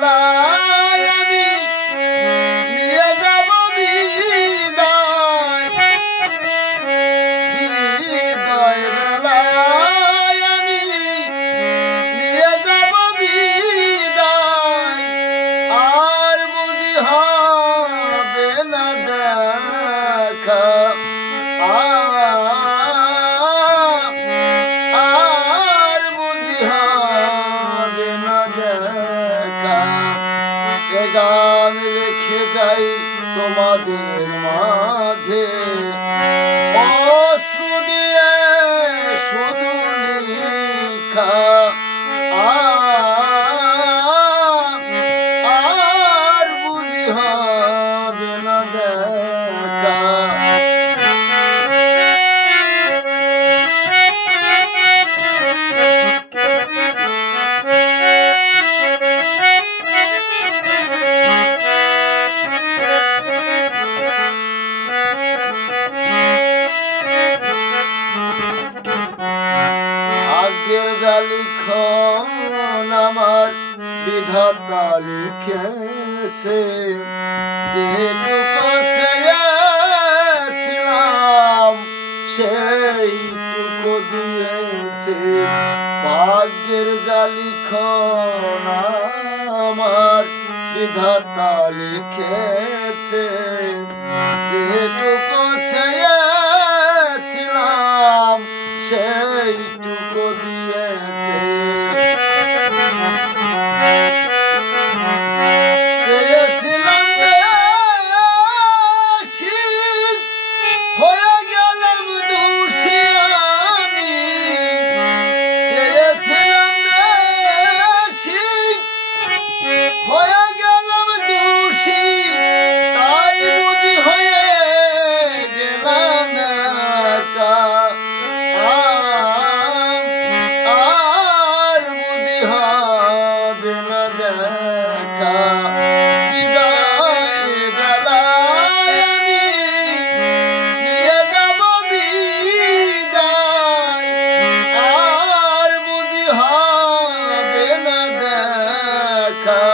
বেলায় আমি নিয়ে যাব বিদায়, বিদায় বেলায় আমি নিয়ে যাব বিদায়, আর বুঝি হবে না দেখা। আর বুঝি হবে না দেখা। এ গান রেখে যাই তোমাদের মাঝে, অশ্রু দিয়ে শুধু লিখা। আর বুঝি হবে না দেখা। ভাগ্যের জালিখন আমার বিধাতা লিখেছে, যেটুকু চেয়েছিলাম সেইটুকু দিয়েছে। ভাগ্যের জালিখন আমার বিধাতা লিখেছে, যেটুকু চেয়েছিলাম সেইটুকু দিয়েছে। চেয়েছিলাম বেশি, হয়ে গেলাম দোষী আমি। চেয়েছিলাম বেশি, হয়ে গেলাম দোষী, তাই বুঝি হয়ে গেলাম একা। আর বুঝি হবে না দেখা। বিদায় বেলায় আমি নিয়ে যাব বিদায়, আর বুঝি হবে না দেখা।